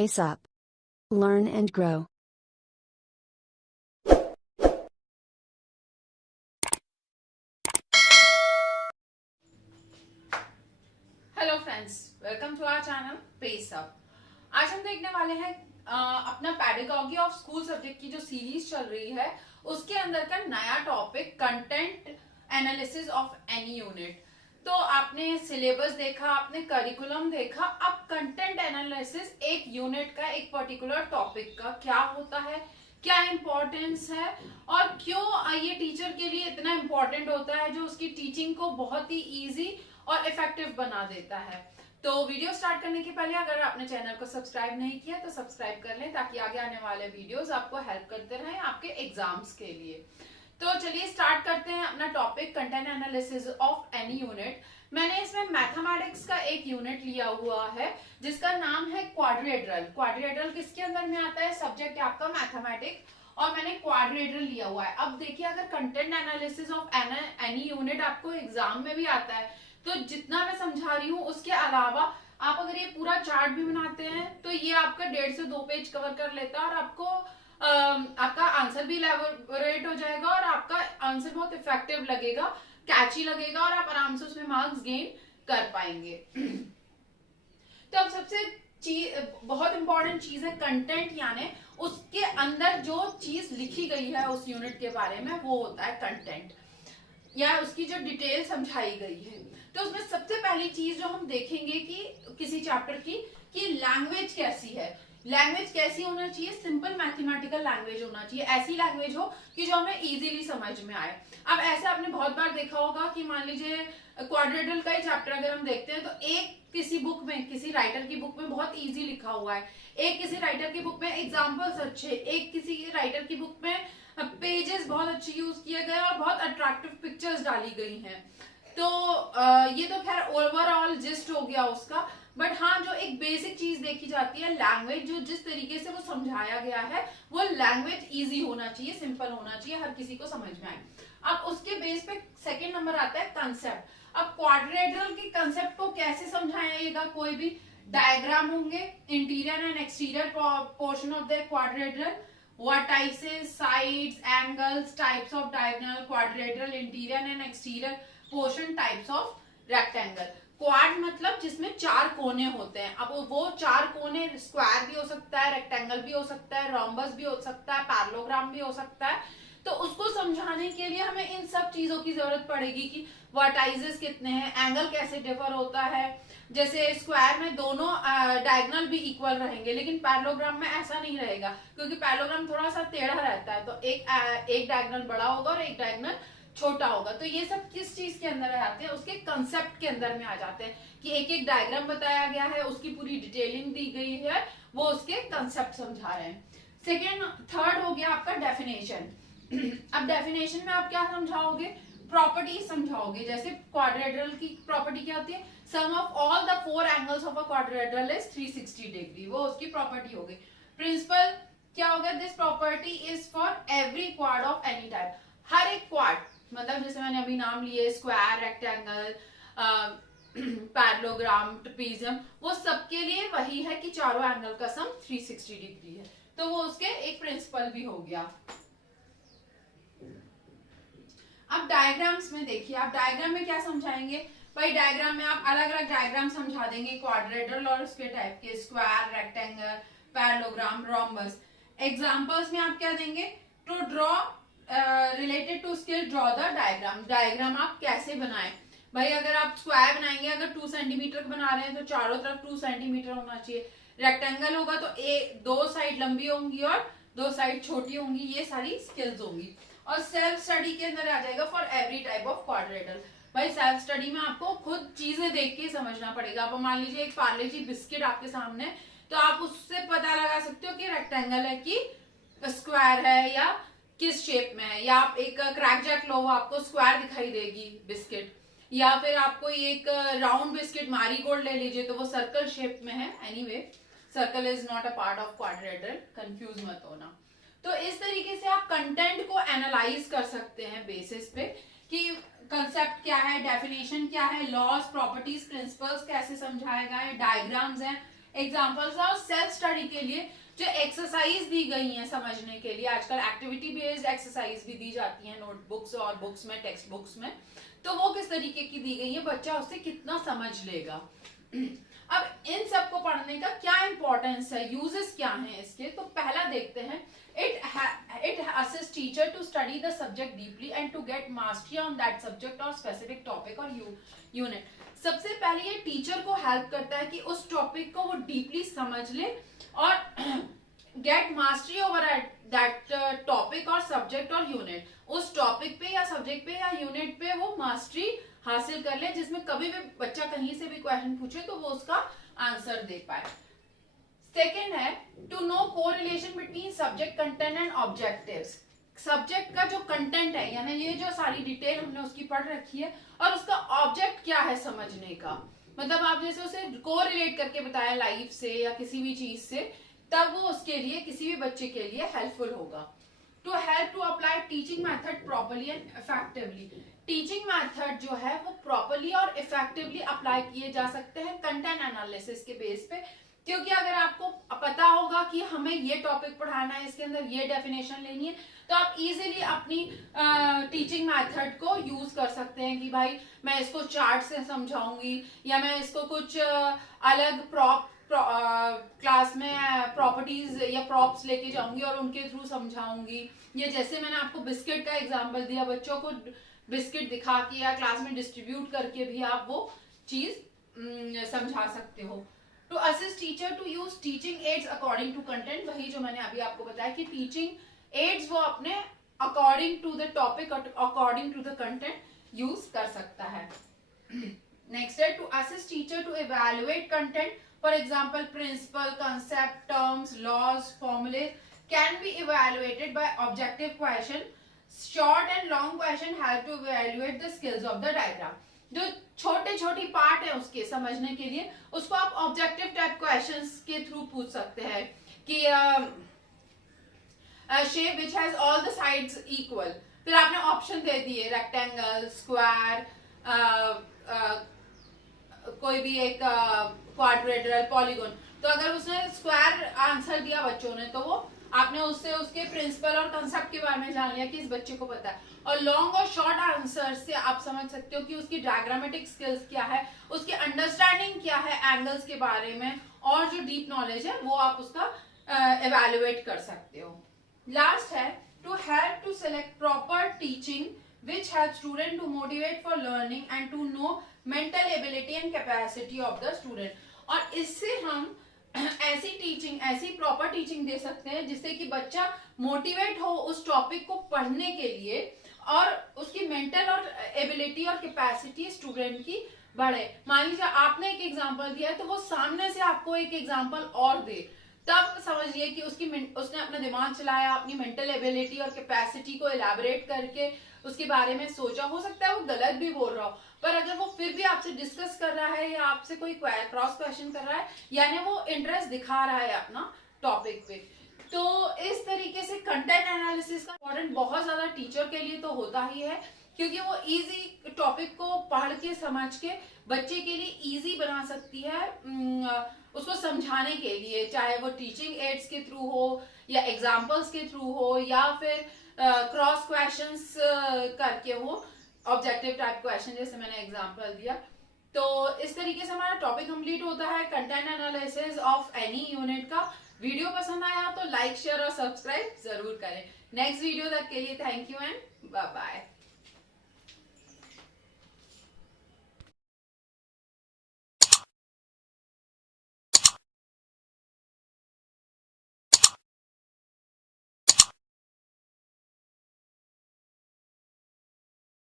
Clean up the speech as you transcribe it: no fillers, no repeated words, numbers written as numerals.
pace up. Learn and grow. Hello friends, welcome to our channel pace up. आज हम देखने वाले हैं अपना पेडागॉजी ऑफ स्कूल सब्जेक्ट की जो सीरीज चल रही है उसके अंदर का नया topic content analysis of any unit. तो आपने सिलेबस देखा, आपने करिकुलम देखा, अब कंटेंट एनालिसिस एक यूनिट का, एक पर्टिकुलर टॉपिक का क्या होता है, क्या इंपॉर्टेंस है और क्यों ये टीचर के लिए इतना इंपॉर्टेंट होता है जो उसकी टीचिंग को बहुत ही इजी और इफेक्टिव बना देता है। तो वीडियो स्टार्ट करने के पहले अगर आपने चैनल को सब्सक्राइब नहीं किया तो सब्सक्राइब कर लें ताकि आगे आने वाले वीडियोस आपको हेल्प करते रहें आपके एग्जाम्स के लिए। तो चलिए स्टार्ट करते हैं अपना topic content analysis of any unit. मैंने इसमें मैथमेटिक्स का एक यूनिट लिया हुआ है जिसका नाम है क्वाड्रिलेटरल। क्वाड्रिलेटरल किसके अंदर में आता है? सब्जेक्ट है आपका मैथमेटिक्स और मैंने क्वाड्रिलेटरल लिया हुआ है। अब देखिए, अगर content analysis of any unit आपको एग्जाम में भी आता है तो जितना मैं समझा रही हूँ उसके अलावा आप अगर ये पूरा चार्ट भी बनाते हैं तो ये आपका 1.5 से 2 पेज कवर कर लेता है और आपको आपका आंसर भी इलैबोरेट हो जाएगा और आपका आंसर बहुत इफेक्टिव लगेगा, कैची लगेगा और आप आराम से उसमें मार्क्स गेन कर पाएंगे। तो अब सबसे बहुत इंपॉर्टेंट चीज है कंटेंट, यानी उसके अंदर जो चीज लिखी गई है उस यूनिट के बारे में वो होता है कंटेंट, या उसकी जो डिटेल समझाई गई है। तो उसमें सबसे पहली चीज जो हम देखेंगे कि किसी चैप्टर की कि लैंग्वेज कैसी है। लैंग्वेज कैसी होना चाहिए? सिंपल मैथमेटिकल लैंग्वेज होना चाहिए, ऐसी लैंग्वेज हो कि जो हमें इजीली समझ में आए। अब ऐसे आपने बहुत बार देखा होगा कि मान लीजिए क्वाड्रेटरल का ही चैप्टर अगर हम देखते हैं तो एक किसी बुक में, किसी राइटर की बुक में बहुत इजी लिखा हुआ है, एक किसी राइटर की बुक में एग्जाम्पल्स अच्छे, एक किसी राइटर की बुक में पेजेस बहुत अच्छे यूज किए गए और बहुत अट्रैक्टिव पिक्चर्स डाली गई हैं। तो ये तो खैर ओवरऑल जिस्ट हो गया उसका, बट हाँ जो एक बेसिक चीज देखी जाती है लैंग्वेज, जो जिस तरीके से वो समझाया गया है वो लैंग्वेज इजी होना चाहिए, सिंपल होना चाहिए, हर किसी को समझ में आए। अब उसके बेस पे सेकेंड नंबर आता है कंसेप्ट। अब क्वाड्रिलेटरल के कंसेप्ट को कैसे समझाइएगा? कोई भी डायग्राम होंगे, interior and exterior portion of the quadrilateral, vertices, sides, angles, types of diagonal, quadrilateral, interior and exterior portion, types of rectangle। Quad मतलब जिसमें 4 कोने होते हैं। अब वो 4 कोने स्क्वायर भी हो सकता है, रेक्टेंगल भी हो सकता है, रोम्बस भी हो सकता है, पैरेललोग्राम भी हो सकता है। तो उसको समझाने के लिए हमें इन सब चीजों की जरूरत पड़ेगी कि वर्टाइजेस कितने हैं, एंगल कैसे डिफर होता है। जैसे स्क्वायर में दोनों डायगोनल भी इक्वल रहेंगे लेकिन पैरेललोग्राम में ऐसा नहीं रहेगा क्योंकि पैरेललोग्राम थोड़ा सा टेढ़ा रहता है, तो एक डायगोनल बड़ा होगा और एक डायगोनल छोटा होगा। तो ये सब किस चीज के अंदर आते हैं? उसके कंसेप्ट के अंदर में आ जाते हैं कि एक एक डायग्राम बताया गया है, उसकी पूरी डिटेलिंग दी गई है, वो उसके कंसेप्ट समझा रहे हैं। सेकेंड, थर्ड हो गया आपका डेफिनेशन। अब डेफिनेशन में आप क्या समझाओगे? प्रॉपर्टी समझाओगे। जैसे क्वाड्रिलेटरल की प्रॉपर्टी क्या होती है? Sum of all the 4 angles of a quadrilateral is 360 degree, वो उसकी प्रॉपर्टी होगी। प्रिंसिपल क्या होगा? This property is for every quad of any type. हर एक क्वाड मतलब जैसे मैंने अभी नाम लिए स्क्वायर, रेक्टेंगल, पैरेललोग्राम, ट्रेपेजियम, वो सबके लिए वही है कि चारों एंगल का सम 360 डिग्री है। तो वो उसके एक प्रिंसिपल भी हो गया। अब डायग्राम्स में देखिए, आप डायग्राम में क्या समझाएंगे? भाई डायग्राम में आप अलग अलग डायग्राम समझा देंगे क्वाड्रिलेटरल और उसके टाइप के, square, rectangle, parallelogram, rhombus. Examples में आप क्या देंगे? To draw related to skill draw the diagram. Diagram आप कैसे बनाएं? भाई अगर आप स्क्वायर बनाएंगे, अगर 2 सेंटीमीटर बना रहे हैं तो चारों तरफ 2 सेंटीमीटर होना चाहिए। रेक्टेंगल होगा तो 2 साइड लंबी होंगी और 2 साइड छोटी होंगी। ये सारी स्किल्स होंगी। और सेल्फ स्टडी के अंदर आ जाएगा for every type of quadrilateral. भाई सेल्फ स्टडी में आपको खुद चीजें देख के समझना पड़ेगा। अब मान लीजिए एक पार्ले जी बिस्किट आपके सामने, तो आप उससे पता लगा सकते हो कि रेक्टेंगल है कि स्क्वायर है या किस शेप में है। या आप एक क्रैक जैक लो, आपको स्क्वायर दिखाई देगी बिस्किट, या फिर आपको एक राउंड बिस्किट मैरीगोल्ड ले लीजिए तो वो सर्कल शेप में है। Anyway, circle is not a part of quadrilateral, confuse मत होना। तो इस तरीके से आप कंटेंट को एनालाइज कर सकते हैं बेसिस पे कि कंसेप्ट क्या है, डेफिनेशन क्या है, लॉज, प्रॉपर्टीज, प्रिंसिपल्स कैसे समझाया गया है, डायग्राम्स हैं, एग्जाम्पल्स और सेल्फ स्टडी के लिए जो एक्सरसाइज दी गई है समझने के लिए, आजकल एक्टिविटी बेस्ड एक्सरसाइज भी दी जाती है नोटबुक्स और बुक्स में, टेक्स्ट बुक्स में, तो वो किस तरीके की दी गई है, बच्चा उससे कितना समझ लेगा। अब इन सब को पढ़ने का क्या इंपॉर्टेंस है, यूजेस क्या हैं इसके, तो पहला देखते हैं, it assists teacher to study the subject deeply and to get mastery on that subject or specific topic or unit। सबसे पहले ये टीचर को हेल्प करता है कि उस टॉपिक को वो डीपली समझ ले और get mastery over that topic और सब्जेक्ट और यूनिट, उस टॉपिक पे या सब्जेक्ट पे या यूनिट पे वो मास्टरी हासिल कर ले, जिसमें कभी भी बच्चा कहीं से भी क्वेश्चन पूछे तो वो उसका आंसर दे पाए। सेकेंड है to know correlation between subject content and objectives. Subject का जो कंटेंट है, यानी ये जो सारी डिटेल हमने उसकी पढ़ रखी है, और उसका ऑब्जेक्ट क्या है समझने का, मतलब आप जैसे उसे कोरिलेट करके बताया लाइफ से या किसी भी चीज से, तब वो उसके लिए, किसी भी बच्चे के लिए हेल्पफुल होगा। To help to apply teaching method properly and effectively. Teaching method जो है वो प्रॉपरली और इफेक्टिवली अप्लाई किए जा सकते हैं कंटेंट एनालिसिस के बेस पे, क्योंकि अगर आपको पता होगा कि हमें ये टॉपिक पढ़ाना है, इसके अंदर ये डेफिनेशन लेनी है, तो आप इजीली अपनी टीचिंग मेथड को यूज कर सकते हैं कि भाई मैं इसको चार्ट से समझाऊंगी, या मैं इसको कुछ अलग क्लास में प्रॉपर्टीज या प्रॉप्स लेके जाऊंगी और उनके थ्रू समझाऊंगी। ये जैसे मैंने आपको बिस्किट का एग्जांपल दिया, बच्चों को बिस्किट दिखा के या क्लास में डिस्ट्रीब्यूट करके भी आप वो चीज समझा सकते हो। To assist teacher to use teaching aids according to content, वही जो मैंने अभी आपको बताया कि टीचिंग एड्स वो अपने according to the topic, according to the content use कर सकता है। नेक्स्ट है to assist teacher to evaluate content, for example principle, concept, terms, laws, फॉर्मूले can be evaluated by objective question. Short and long question help to evaluate the skills of the diagram. जो छोटे छोटी part है उसके समझने के लिए, उसको आप ऑब्जेक्टिव टाइप क्वेश्चंस के थ्रू पूछ सकते हैं कि shape which has all the sides equal, फिर आपने ऑप्शन दे दिए रेक्टेंगल, स्क्वायर, कोई भी एक क्वाड्रेटरल, पॉलीगोन, तो अगर उसने स्क्वायर आंसर दिया बच्चों ने, तो वो आपने उससे उसके प्रिंसिपल और कंसेप्ट के बारे में जान लिया कि इस बच्चे को पता है। और लॉन्ग और शॉर्ट आंसर से आप समझ सकते हो कि उसकी डायग्रामेटिक स्किल्स क्या है, उसकी अंडरस्टैंडिंग क्या है एंगल्स के बारे में, और जो डीप नॉलेज है वो आप उसका एवेल्युएट कर सकते हो। लास्ट है to help to select proper teaching which help student to motivate for learning and to know mental ability and capacity of the student. और इससे हम ऐसी टीचिंग, ऐसी प्रॉपर टीचिंग दे सकते हैं जिससे कि बच्चा मोटिवेट हो उस टॉपिक को पढ़ने के लिए, और उसकी मेंटल और एबिलिटी और कैपेसिटी स्टूडेंट की बढ़े। मान लीजिए आपने एक एग्जांपल दिया है, तो वो सामने से आपको एक एग्जांपल और दे, तब समझिए कि उसने अपना दिमाग चलाया, अपनी मेंटल एबिलिटी और कैपेसिटी को एलैबोरेट करके उसके बारे में सोचा। हो सकता है वो गलत भी बोल रहा हो, पर अगर वो फिर भी आपसे डिस्कस कर रहा है या आपसे कोई क्रॉस क्वेश्चन कर रहा है, यानी वो इंटरेस्ट दिखा रहा है अपना टॉपिक पे। तो इस तरीके से कंटेंट एनालिसिस का इम्पोर्टेंट बहुत ज्यादा टीचर के लिए तो होता ही है, क्योंकि वो इजी टॉपिक को पढ़ के समझ के बच्चे के लिए इजी बना सकती है उसको समझाने के लिए, चाहे वो टीचिंग एड्स के थ्रू हो या एग्जाम्पल्स के थ्रू हो या फिर क्रॉस क्वेश्चंस करके हो, ऑब्जेक्टिव टाइप क्वेश्चन जैसे मैंने एग्जांपल दिया। तो इस तरीके से हमारा टॉपिक कंप्लीट होता है content analysis of any unit का। वीडियो पसंद आया तो लाइक, शेयर और सब्सक्राइब जरूर करें। नेक्स्ट वीडियो तक के लिए thank you and bye bye.